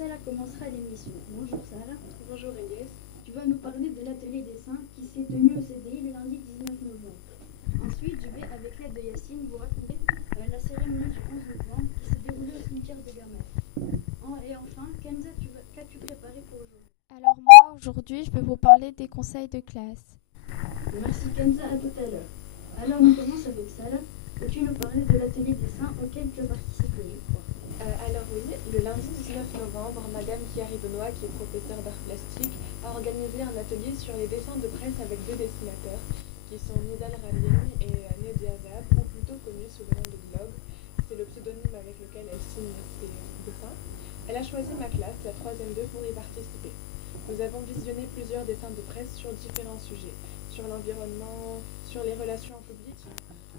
Salah commencera l'émission. Bonjour Salah. Bonjour Elias. Tu vas nous parler de l'atelier dessin qui s'est tenu au CDI le lundi 19 novembre. Ensuite, je vais, avec l'aide de Yacine, vous raconter la cérémonie du 11 novembre qui s'est déroulée au cimetière de Gamay. Et enfin, Kenza, qu'as-tu préparé pour aujourd'hui? Alors moi, aujourd'hui, je vais vous parler des conseils de classe. Merci Kenza, à tout à l'heure. Alors, on commence avec Salah. Peux-tu nous parler de l'atelier dessin auquel tu as participé, je crois? Alors oui, le lundi 19 novembre, Madame Thierry Benoît, qui est professeure d'art plastique, a organisé un atelier sur les dessins de presse avec deux dessinateurs, qui sont Nidal Rabin et Nedia Zab, ou plutôt connus sous le nom de Blog. C'est le pseudonyme avec lequel elle signe ses dessins. Elle a choisi ma classe, la 3e 2, pour y participer. Nous avons visionné plusieurs dessins de presse sur différents sujets, sur l'environnement, sur les relations en public.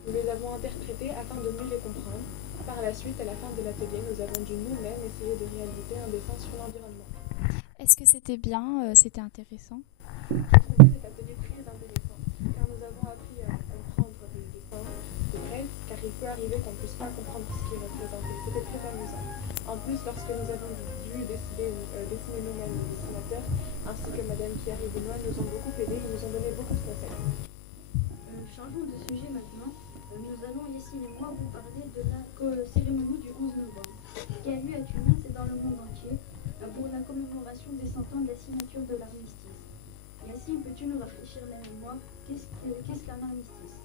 Nous les avons interprétés afin de mieux les comprendre. Par la suite, à la fin de l'atelier, nous avons dû nous-mêmes essayer de réaliser un dessin sur l'environnement. Est-ce que c'était bien, c'était intéressant? J'ai trouvé cet atelier très intéressant, car nous avons appris à comprendre des dessins de presse, car il peut arriver qu'on ne puisse pas comprendre ce qui est représenté. C'était très amusant. En plus, lorsque nous avons dû dessiner nous-mêmes les dessinateurs, ainsi que Madame Thierry Benoît, nous ont beaucoup aidés et nous ont donné beaucoup de conseils. Changeons de sujet maintenant. Nous allons, Yacine et moi, vous parler de la cérémonie du 11 novembre, qui a lieu à Tunis et dans le monde entier, pour la commémoration des 100 ans de la signature de l'armistice. Yacine, peux-tu nous rafraîchir la mémoire? Qu'est-ce qu'un armistice?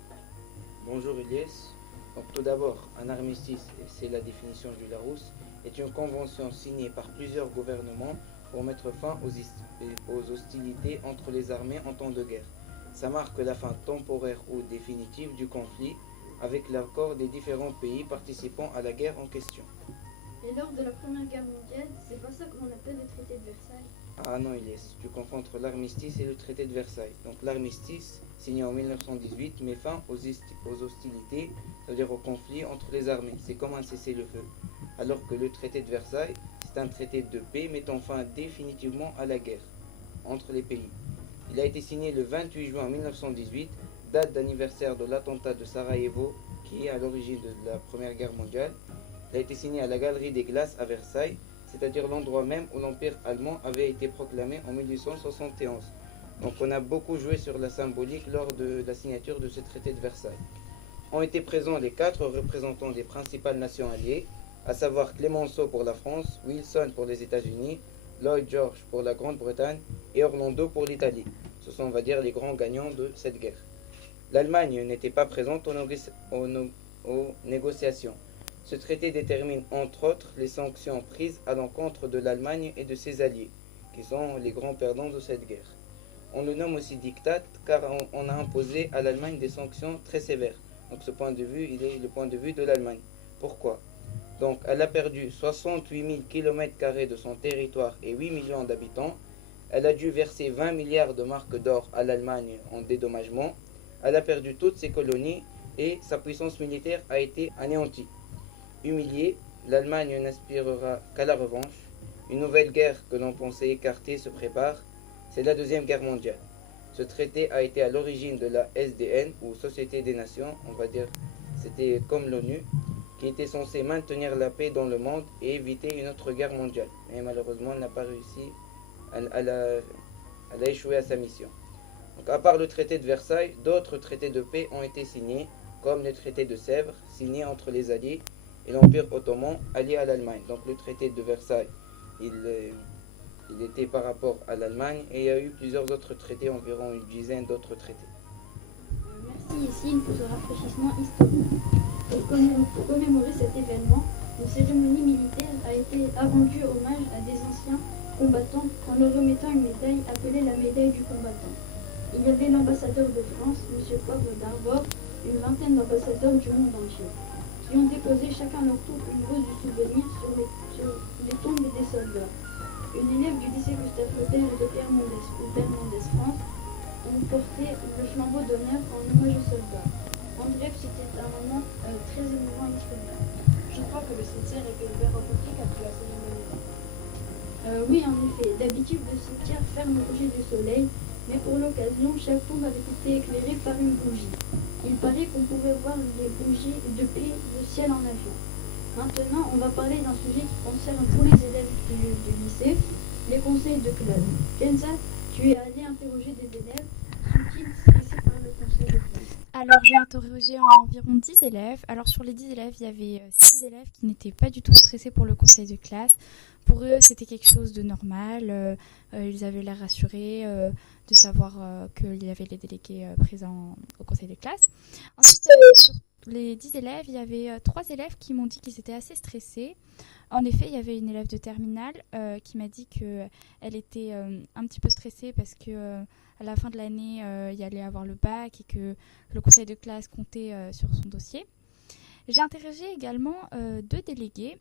Bonjour Elias. Donc tout d'abord, un armistice, et c'est la définition du Larousse, est une convention signée par plusieurs gouvernements pour mettre fin aux hostilités entre les armées en temps de guerre. Ça marque la fin temporaire ou définitive du conflit avec l'accord des différents pays participant à la guerre en question. Et lors de la Première Guerre mondiale, c'est pas ça qu'on appelle le traité de Versailles? Ah non Elias, tu confonds entre l'armistice et le traité de Versailles. Donc l'armistice, signé en 1918, met fin aux hostilités, c'est-à-dire au conflit entre les armées. C'est comme un cessez-le-feu. Alors que le traité de Versailles, c'est un traité de paix mettant fin définitivement à la guerre entre les pays. Il a été signé le 28 juin 1918, date d'anniversaire de l'attentat de Sarajevo, qui est à l'origine de la Première Guerre mondiale. Il a été signé à la Galerie des Glaces à Versailles, c'est-à-dire l'endroit même où l'Empire allemand avait été proclamé en 1871. Donc on a beaucoup joué sur la symbolique lors de la signature de ce traité de Versailles. Ont été présents les 4 représentants des principales nations alliées, à savoir Clemenceau pour la France, Wilson pour les États-Unis, Lloyd George pour la Grande-Bretagne et Orlando pour l'Italie. Ce sont, on va dire, les grands gagnants de cette guerre. L'Allemagne n'était pas présente aux négociations. Ce traité détermine entre autres les sanctions prises à l'encontre de l'Allemagne et de ses alliés, qui sont les grands perdants de cette guerre. On le nomme aussi diktat car on a imposé à l'Allemagne des sanctions très sévères. Donc ce point de vue, il est le point de vue de l'Allemagne. Pourquoi? Donc elle a perdu 68 000 km² de son territoire et 8 millions d'habitants. Elle a dû verser 20 milliards de marques d'or à l'Allemagne en dédommagement. Elle a perdu toutes ses colonies et sa puissance militaire a été anéantie. Humiliée, l'Allemagne n'aspirera qu'à la revanche. Une nouvelle guerre que l'on pensait écartée se prépare, c'est la Deuxième Guerre mondiale. Ce traité a été à l'origine de la SDN, ou Société des Nations, on va dire, c'était comme l'ONU, qui était censée maintenir la paix dans le monde et éviter une autre guerre mondiale. Mais malheureusement, elle n'a pas réussi, elle a échoué à sa mission. Donc, à part le traité de Versailles, d'autres traités de paix ont été signés, comme le traité de Sèvres, signé entre les Alliés et l'Empire ottoman, allié à l'Allemagne. Donc le traité de Versailles, il était par rapport à l'Allemagne, et il y a eu plusieurs autres traités, environ une dizaine d'autres traités. Merci Yacine pour ce rafraîchissement historique. Pour commémorer cet événement, une cérémonie militaire a rendu hommage à des anciens combattants en leur remettant une médaille appelée la médaille du combattant. Il y avait l'ambassadeur de France, M. Poivre d'Arvor, une vingtaine d'ambassadeurs du monde entier, qui ont déposé chacun leur tour une rose du souvenir sur les tombes des soldats. Une élève du lycée Gustave Flaubert et de Père Mendès France ont porté le flambeau d'honneur en hommage aux soldats. En bref, c'était un moment très émouvant et historique. Je crois que le cimetière était ouvert au public après la cérémonie. Oui, en effet. D'habitude, le cimetière ferme au coucher du soleil, mais pour l'occasion, chaque tombe avait été éclairée par une bougie. Il paraît qu'on pouvait voir les bougies depuis le ciel en avion. Maintenant, on va parler d'un sujet qui concerne tous les élèves du lycée, les conseils de classe. Kenza, tu es allé interroger des élèves. Sont-ils stressés par le conseil de classe? Alors, j'ai interrogé environ 10 élèves. Alors, sur les 10 élèves, il y avait 6 élèves qui n'étaient pas du tout stressés pour le conseil de classe. Pour eux, c'était quelque chose de normal. Ils avaient l'air rassurés de savoir qu'il y avait les délégués présents au conseil de classe. Ensuite, sur les 10 élèves, il y avait 3 élèves qui m'ont dit qu'ils étaient assez stressés. En effet, il y avait une élève de terminale qui m'a dit qu'elle était un petit peu stressée parce que à la fin de l'année, il y allait avoir le bac et que le conseil de classe comptait sur son dossier. J'ai interrogé également deux délégués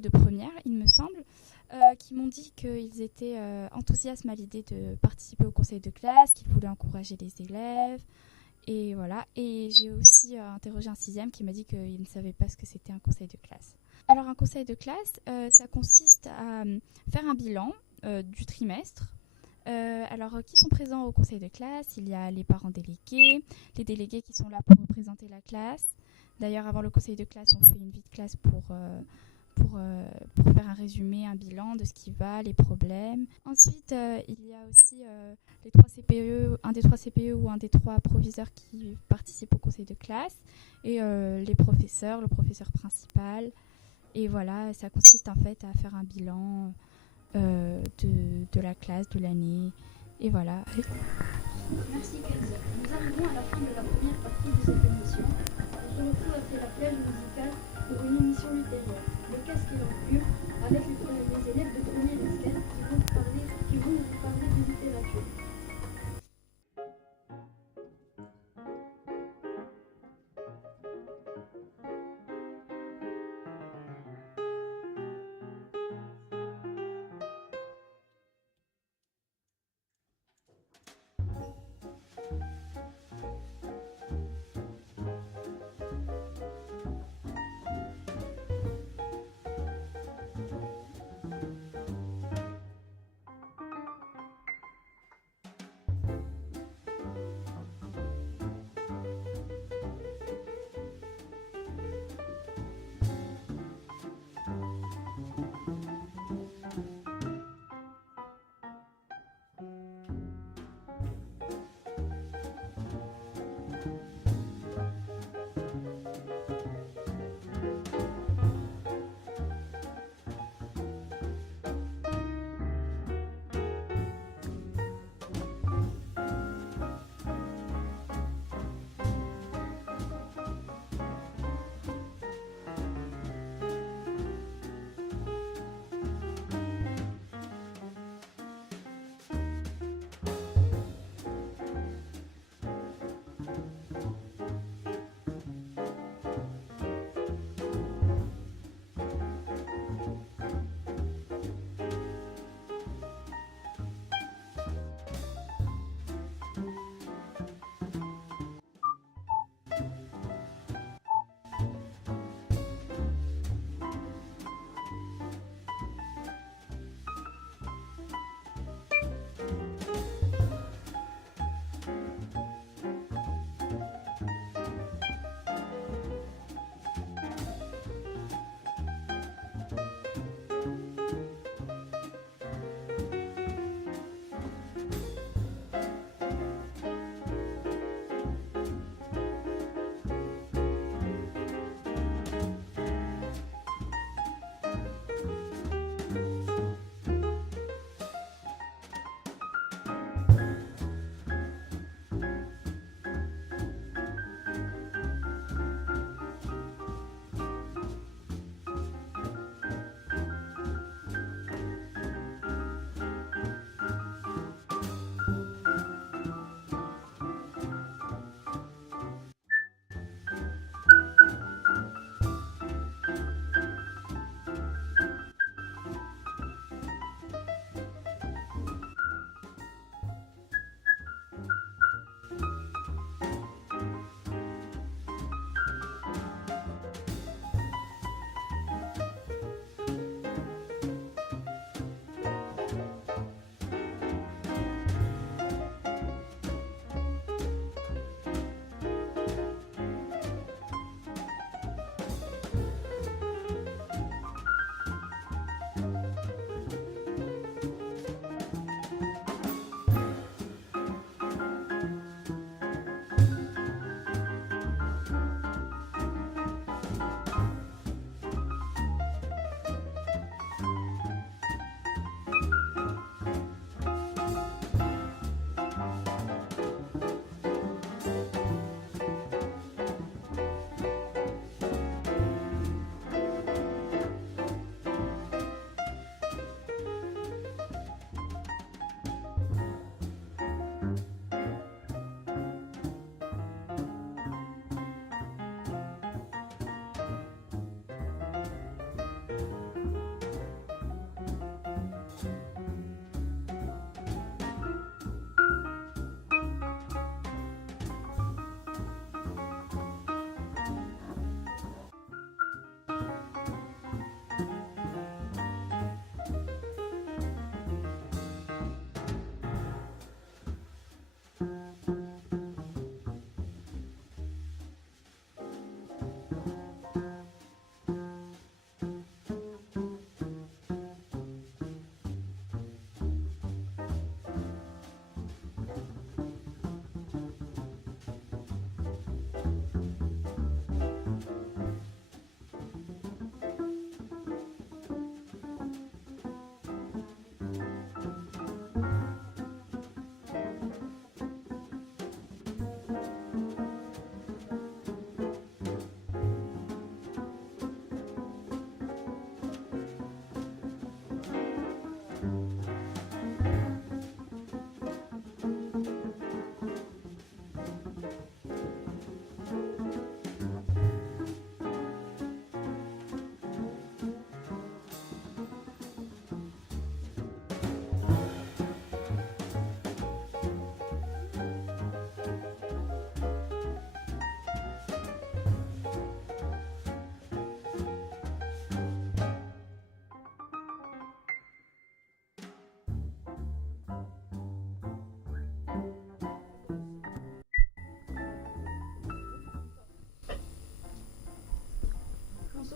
de première, il me semble, qui m'ont dit qu'ils étaient enthousiastes à l'idée de participer au conseil de classe, qu'ils voulaient encourager les élèves. Et voilà. Et j'ai aussi interrogé un sixième qui m'a dit qu'il ne savait pas ce que c'était un conseil de classe. Alors un conseil de classe, ça consiste à faire un bilan du trimestre. Qui sont présents au conseil de classe? Il y a les parents délégués, les délégués qui sont là pour représenter la classe. D'ailleurs, avant le conseil de classe, on fait une vie de classe pour faire un résumé, un bilan de ce qui va, les problèmes. Ensuite, il y a aussi les 3 CPE, un des 3 CPE ou un des 3 proviseurs qui participent au conseil de classe, et les professeurs, le professeur principal. Et voilà, ça consiste en fait à faire un bilan de la classe, de l'année. Et voilà. Merci Kenza. Nous arrivons à la fin de la première partie de cette émission. On se retrouve après la plage musicale pour une émission ultérieure. Le casque et l'enclume avec les élèves de première escale qui vont nous parler de littérature.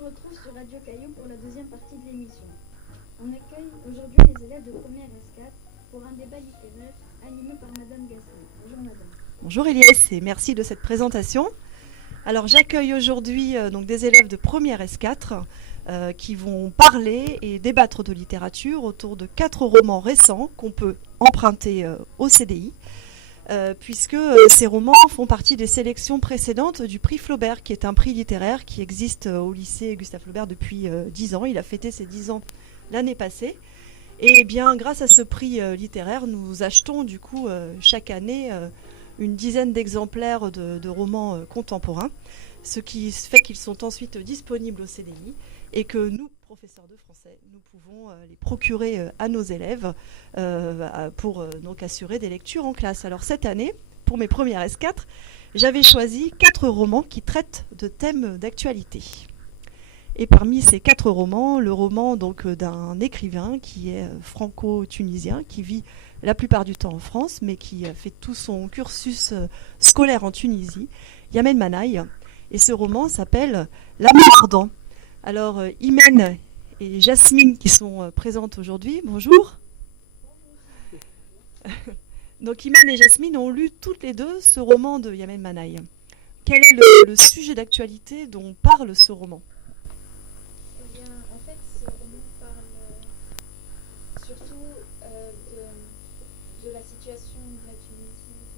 retrouve sur Radio Caillou pour la deuxième partie de l'émission. On accueille aujourd'hui les élèves de première S4 pour un débat littéraire animé par Madame Gaston. Bonjour Madame. Bonjour Eliès et merci de cette présentation. Alors j'accueille aujourd'hui donc des élèves de première S4 qui vont parler et débattre de littérature autour de 4 romans récents qu'on peut emprunter au CDI. Puisque ces romans font partie des sélections précédentes du prix Flaubert, qui est un prix littéraire qui existe au lycée Gustave Flaubert depuis 10 ans. Il a fêté ses 10 ans l'année passée. Et bien, grâce à ce prix littéraire, nous achetons du coup chaque année une dizaine d'exemplaires de romans contemporains, ce qui fait qu'ils sont ensuite disponibles au CDI et que nous, professeurs de français, nous pouvons les procurer à nos élèves pour donc assurer des lectures en classe. Alors cette année, pour mes premières S4, j'avais choisi 4 romans qui traitent de thèmes d'actualité. Et parmi ces 4 romans, le roman donc d'un écrivain qui est franco-tunisien, qui vit la plupart du temps en France, mais qui a fait tout son cursus scolaire en Tunisie, Yamen Manaï. Et ce roman s'appelle L'amour ardent. Alors, Imen et Jasmine qui sont présentes aujourd'hui, bonjour. Donc, Imen et Jasmine ont lu toutes les deux ce roman de Yamen Manaï. Quel est le sujet d'actualité dont parle ce roman ? Eh bien, en fait, ce roman parle surtout de la situation de la Tunisie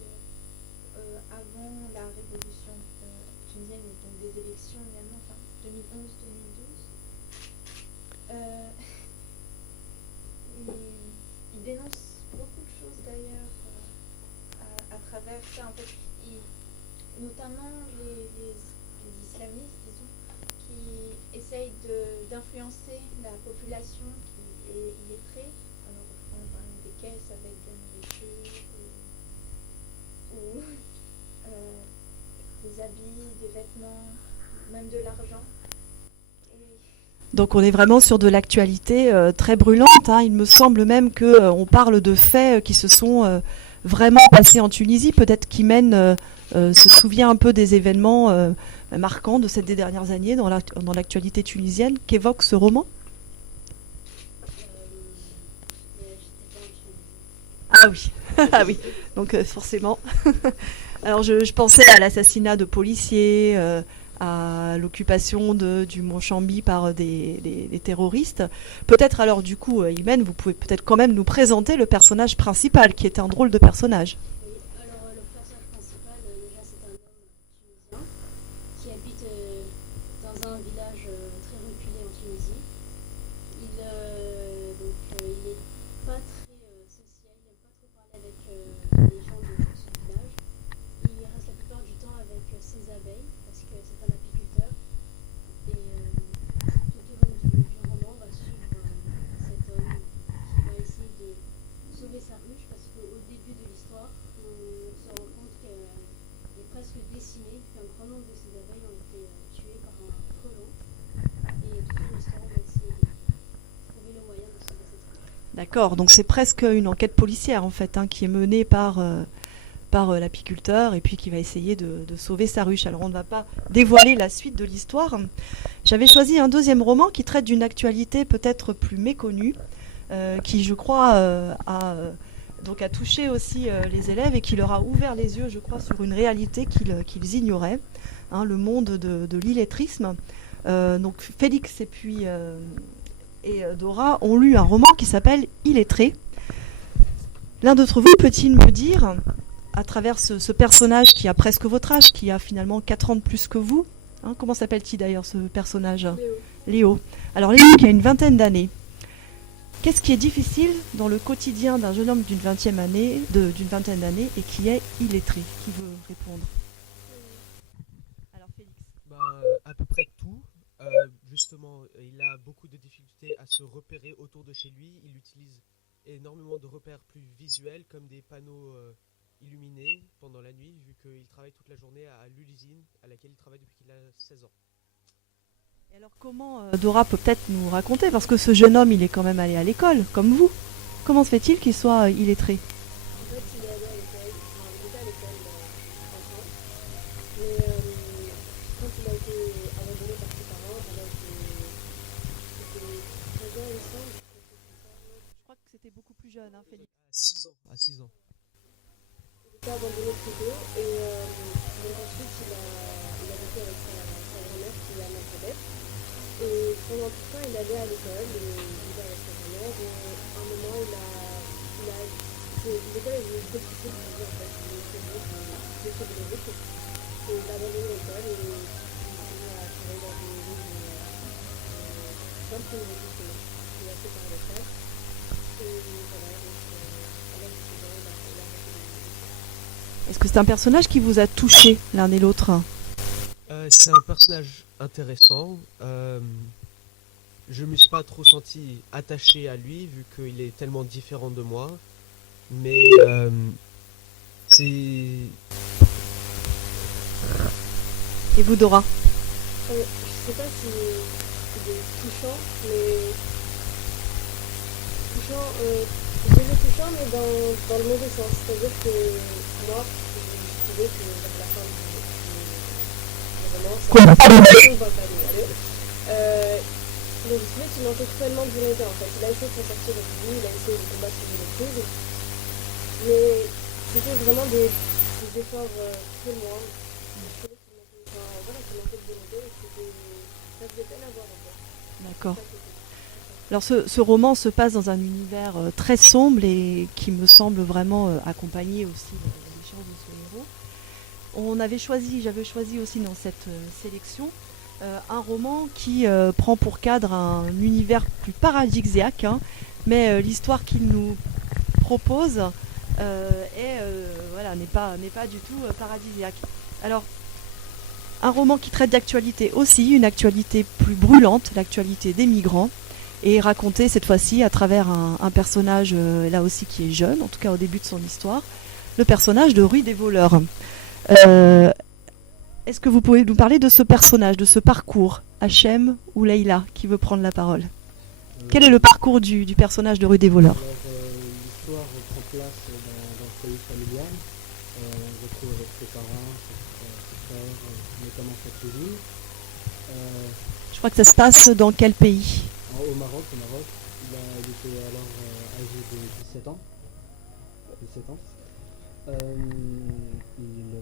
avant la révolution tunisienne, donc des élections également, enfin 2011-2012. Il dénonce beaucoup de choses d'ailleurs à travers ça. En fait, notamment les islamistes, disons, qui essayent d'influencer la population qui est illettrée en offrant par exemple des caisses avec des nourritures ou des habits, des vêtements, même de l'argent. Donc on est vraiment sur de l'actualité très brûlante. Il me semble même qu'on parle de faits qui se sont vraiment passés en Tunisie. Peut-être qu'Imen se souvient un peu des événements marquants de ces dernières années dans l'actualité tunisienne qu'évoque ce roman. Ah oui, ah oui. Donc forcément. Alors je pensais à l'assassinat de policiers, à l'occupation du Mont Chambi par des terroristes. Peut-être alors du coup, Imen, vous pouvez peut-être quand même nous présenter le personnage principal, qui est un drôle de personnage. Oui, alors le personnage principal, déjà c'est un homme tunisien qui habite dans un village très reculé en Tunisie. Il est pas très social, il n'aime pas trop parler avec les gens de ce village. Il reste la plupart du temps avec ses abeilles parce que c'est un apiculteur. Et tout au long du roman, on va suivre cet homme qui va essayer de sauver sa ruche parce qu'au début de l'histoire, on se rend compte qu'elle est presque décimée, qu'un grand nombre de ses abeilles ont été tuées par un frelon. Et tout au long de l'histoire, on va essayer de trouver le moyen de sauver cette ruche. D'accord, donc c'est presque une enquête policière en fait, qui est menée par l'apiculteur et puis qui va essayer de sauver sa ruche. Alors on ne va pas dévoiler la suite de l'histoire. J'avais choisi un deuxième roman qui traite d'une actualité peut-être plus méconnue, qui je crois a touché aussi les élèves et qui leur a ouvert les yeux, je crois, sur une réalité qu'ils ignoraient, le monde de l'illettrisme. Donc Félix et Dora ont lu un roman qui s'appelle Illettré. L'un d'entre vous peut-il me dire, à travers ce personnage qui a presque votre âge, qui a finalement 4 ans de plus que vous, comment s'appelle-t-il d'ailleurs ce personnage ? Léo. Alors Léo qui a une vingtaine d'années. Qu'est-ce qui est difficile dans le quotidien d'un jeune homme d'une vingtaine d'années et qui est illettré ? Qui veut répondre ? Alors Félix. À peu près tout. Justement, il a beaucoup de difficultés à se repérer autour de chez lui. Il utilise énormément de repères plus visuels comme des panneaux illuminés pendant la nuit, vu qu'il travaille toute la journée à l'usine à laquelle il travaille depuis qu'il a 16 ans. Et alors comment Dora peut peut-être nous raconter, parce que ce jeune homme il est quand même allé à l'école, comme vous. Comment se fait-il qu'il soit illettré ? En fait, il est allé à l'école, il était à l'école enfant, mais quand il a été abandonné par ses parents à l'âge de plus jeune, hein, Félix. À 6 ans. À 6 ans. Il était abandonné plus tôt et donc ensuite il a vécu avec sa grand-mère qui est analphabète. Et pendant tout ce temps, il allait à l'école, et il vivait avec sa grand-mère. Et à un moment, l'école est devenue difficile pour lui en fait. Il faisait de rythme. Et il a abandonné l'école et il a travaillé dans une usine d'imprimerie justement. Il a fait par le faire. Et voilà, donc à l'âge de 16 ans, il a arrêté de l'école. Est-ce que c'est un personnage qui vous a touché l'un et l'autre? C'est un personnage intéressant. Je me suis pas trop senti attaché à lui vu qu'il est tellement différent de moi. Mais c'est... Et vous, Dora? Je sais pas si c'est touchant, mais touchant, je dirais touchant, mais dans le mauvais sens. C'est-à-dire que moi, je trouvais que vers la fin du roman, ça va pas aller. Donc je trouvais qu'il manquait cruellement de volonté en fait. Il a essayé de s'en sortir au début, il a essayé de combattre ses maîtrises, mais c'était vraiment des efforts très moindres. Je trouvais qu'il manquait de volonté et que ça faisait peine à voir en fait. D'accord. Alors ce roman se passe dans un univers très sombre et qui me semble vraiment accompagner aussi les chances de ce héros. J'avais choisi aussi dans cette sélection un roman qui prend pour cadre un univers plus paradisiaque, hein, mais l'histoire qu'il nous propose n'est pas du tout paradisiaque. Alors, un roman qui traite d'actualité aussi, une actualité plus brûlante, l'actualité des migrants, et raconté cette fois-ci à travers un personnage là aussi qui est jeune, en tout cas au début de son histoire, le personnage de Rue des voleurs. Est-ce que vous pouvez nous parler de ce personnage, de ce parcours, Hachem ou Leïla, qui veut prendre la parole? Quel est le parcours du personnage de Rue des voleurs? L'histoire prend place dans le foyer familial. On retrouve avec ses parents, ses frères, notamment sa cousine. Je crois que ça se passe dans quel pays? Au Maroc. Il était alors âgé de 17 ans. Il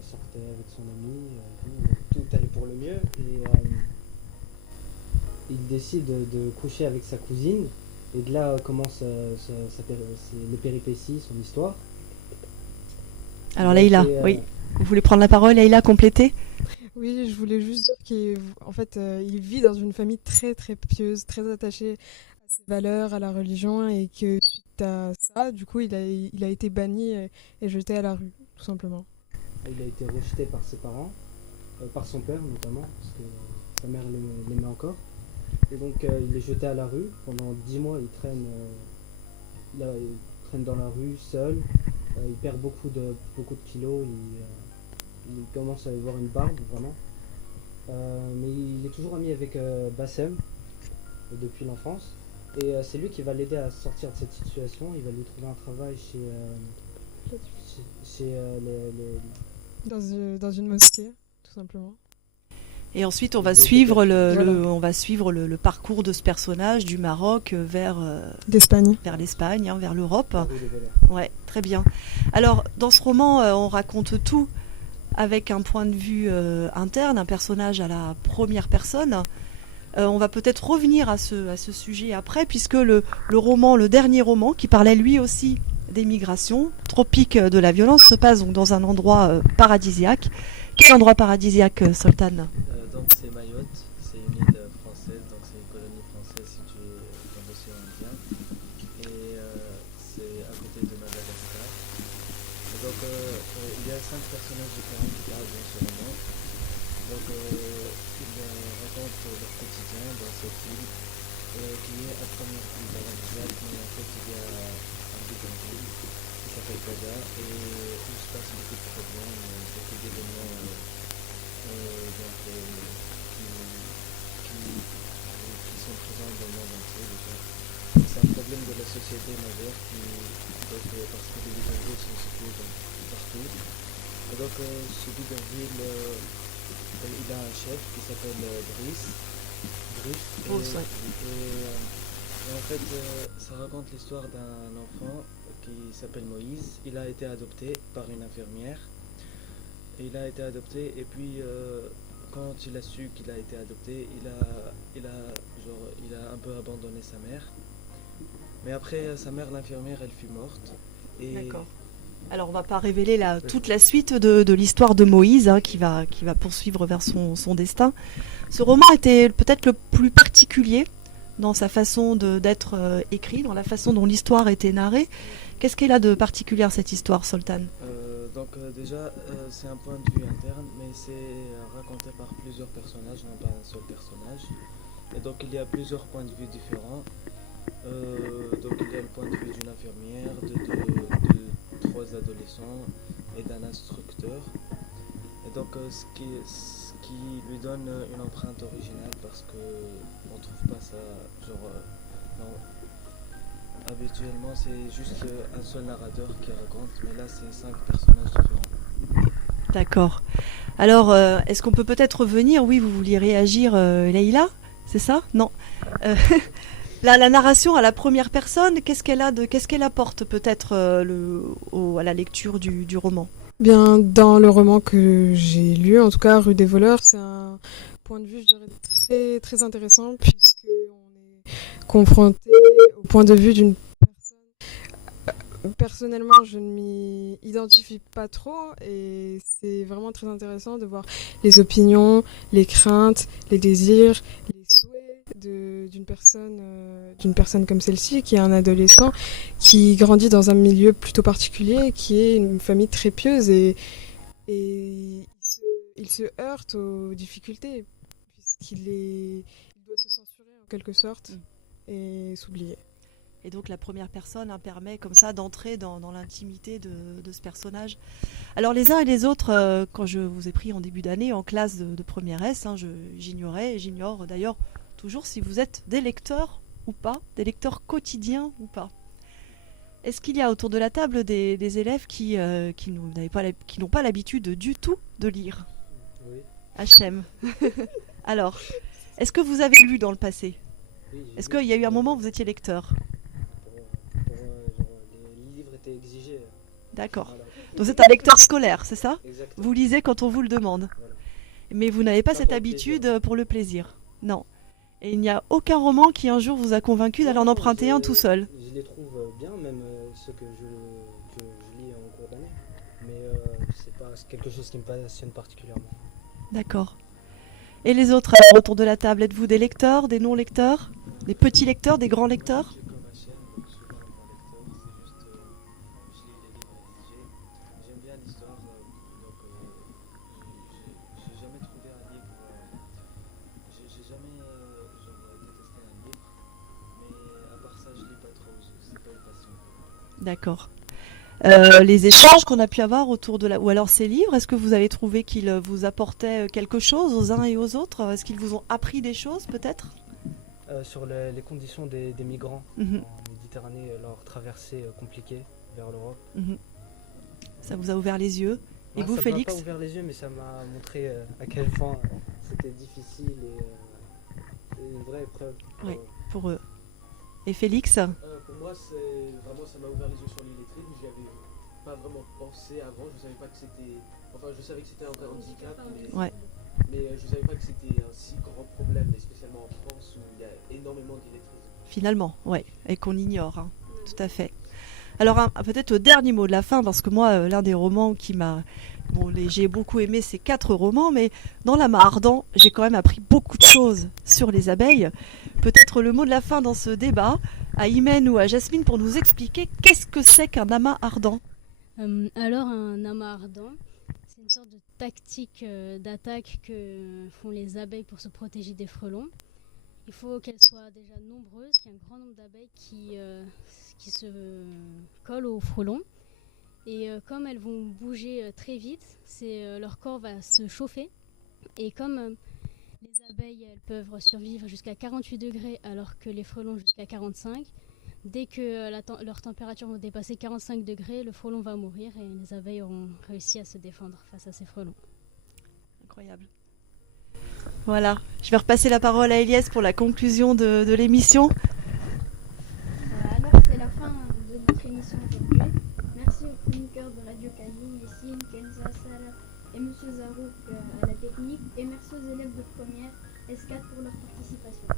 sortait avec son ami, tout allait pour le mieux et il décide de coucher avec sa cousine et de là commence les péripéties, son histoire. Alors Leïla, oui, vous voulez prendre la parole, Leïla, compléter? Oui, je voulais juste dire qu'il vit dans une famille très très pieuse, très attachée à ses valeurs, à la religion, et que suite à ça, du coup, il a été banni et jeté à la rue, tout simplement. Il a été rejeté par ses parents, par son père notamment, parce que sa mère l'aimait encore. Et donc il est jeté à la rue. Pendant 10 mois, il traîne dans la rue seul. Il perd beaucoup de kilos. Il commence à avoir une barbe, vraiment. Mais il est toujours ami avec Bassem, depuis l'enfance. Et c'est lui qui va l'aider à sortir de cette situation. Il va lui trouver un travail chez dans une mosquée, tout simplement. Et ensuite, on va suivre le parcours de ce personnage du Maroc vers l'Espagne, vers l'Europe. Ouais, très bien. Alors, dans ce roman, on raconte tout avec un point de vue interne, un personnage à la première personne. On va peut-être revenir à ce sujet après, puisque le dernier roman, qui parlait lui aussi des migrations, Tropique de la violence, se passe donc dans un endroit paradisiaque. Quel endroit paradisiaque, Soltan? Donc c'est Mayotte, c'est une île française, donc c'est une colonie française située dans l'océan Indien. Et c'est à côté de Madagascar. Et donc il y a 5 personnages différents qui parlent dans ce roman. Donc ils racontent leur quotidien dans cette île, qui est à première vue paradisiaque, mais en fait il y a un bidonville qui s'appelle Gaza et où se passe beaucoup de problèmes, beaucoup d'événements qui sont présents dans le monde entier déjà. C'est un problème de la société majeur parce que les bidonvilles sont situés partout. Et donc ce bidonville, il a un chef qui s'appelle Bruce. Et en fait, ça raconte l'histoire d'un enfant qui s'appelle Moïse. Il a été adopté par une infirmière. Il a été adopté et puis quand il a su qu'il a été adopté, il a un peu abandonné sa mère. Mais après, sa mère, l'infirmière, elle fut morte. Et D'accord. Alors on va pas révéler toute la suite de l'histoire de Moïse qui va poursuivre vers son destin. Ce roman était peut-être le plus particulier dans sa façon d'être écrit, dans la façon dont l'histoire était narrée. Qu'est-ce qu'elle a de particulier cette histoire, Soltan? Déjà, c'est un point de vue interne, mais c'est raconté par plusieurs personnages, non pas un seul personnage. Et donc il y a plusieurs points de vue différents. Donc il y a le point de vue d'une infirmière, de 3 adolescents et d'un instructeur. Et donc ce qui lui donne une empreinte originale parce que on trouve pas ça non. Habituellement c'est juste un seul narrateur qui raconte, mais là c'est 5 personnages différents. D'accord. Alors est-ce qu'on peut peut-être revenir? Oui, vous vouliez réagir, Leïla, c'est ça? Non. La narration à la première personne, qu'est-ce qu'elle apporte peut-être à la lecture du roman? Bien, dans le roman que j'ai lu, en tout cas, Rue des voleurs, c'est un point de vue, je dirais, très, très intéressant, puisqu'on est confronté au point de vue d'une personne. Personnellement, je ne m'y identifie pas trop, et c'est vraiment très intéressant de voir les opinions, les craintes, les désirs, les souhaits d'une personne comme celle-ci, qui est un adolescent, qui grandit dans un milieu plutôt particulier, qui est une famille très pieuse, et il se heurte aux difficultés, puisqu'il doit se censurer en quelque sorte, et s'oublier. Et donc la première personne permet comme ça d'entrer dans l'intimité de ce personnage. Alors les uns et les autres, quand je vous ai pris en début d'année en classe de première S, j'ignorais, et j'ignore d'ailleurs toujours si vous êtes des lecteurs ou pas, des lecteurs quotidiens ou pas. Est-ce qu'il y a autour de la table des élèves qui n'ont pas l'habitude du tout de lire? Oui. Hachem. Alors, est-ce que vous avez lu dans le passé? Oui, Est-ce qu'il y a eu un moment où vous étiez lecteur? Les livres étaient exigés. D'accord. Voilà. Donc c'est un lecteur scolaire, c'est ça? Exactement. Vous lisez quand on vous le demande. Voilà. Mais vous n'avez pas cette pour le habitude plaisir. pour le plaisir. Non. Et il n'y a aucun roman qui un jour vous a convaincu d'aller en emprunter un tout seul. Je les trouve bien, même ceux que je lis en cours d'année. Mais c'est pas quelque chose qui me passionne particulièrement. D'accord. Et les autres, alors, autour de la table, êtes-vous des lecteurs, des non-lecteurs, des petits lecteurs, des grands lecteurs? J'ai comme Hachem, donc je suis pas un grand lecteur, c'est juste je lis les livres exigés. J'aime bien l'histoire, donc j'ai jamais trouvé un livre, j'ai jamais détesté un livre, mais à part ça je lis pas trop, c'est pas une passion. D'accord. Les échanges qu'on a pu avoir autour ou alors ces livres, est-ce que vous avez trouvé qu'ils vous apportaient quelque chose aux uns et aux autres? Est-ce qu'ils vous ont appris des choses peut-être? Sur les conditions des migrants en Méditerranée, leur traversée compliquée vers l'Europe. Ça vous a ouvert les yeux? Et vous, Félix? Ça m'a pas ouvert les yeux, mais ça m'a montré à quel point c'était difficile et c'est une vraie épreuve. Oui, pour eux. Et Félix? Pour moi, ça m'a ouvert les yeux sur l'illettrisme. J'y avais pas vraiment pensé avant. Je savais pas que c'était. Enfin, je savais que c'était un vrai handicap, mais je savais pas que c'était un si grand problème, et spécialement en France où il y a énormément d'illettrisme. Finalement, ouais, et qu'on ignore, tout à fait. Alors, peut-être le dernier mot de la fin, parce que moi, l'un des romans qui m'a... j'ai beaucoup aimé ces 4 romans, mais dans L'amas ardent, j'ai quand même appris beaucoup de choses sur les abeilles. Peut-être le mot de la fin dans ce débat, à Imen ou à Jasmine, pour nous expliquer qu'est-ce que c'est qu'un amas ardent. Alors, un amas ardent, c'est une sorte de tactique d'attaque que font les abeilles pour se protéger des frelons. Il faut qu'elles soient déjà nombreuses, qu'il y ait un grand nombre d'abeilles qui se collent aux frelons. Et comme elles vont bouger très vite, leur corps va se chauffer. Et comme les abeilles elles peuvent survivre jusqu'à 48 degrés alors que les frelons jusqu'à 45, dès que leur température va dépasser 45 degrés, le frelon va mourir et les abeilles auront réussi à se défendre face à ces frelons. Incroyable. Voilà, je vais repasser la parole à Elias pour la conclusion de l'émission. et M. Zarouk à la technique, et merci aux élèves de première S4 pour leur participation.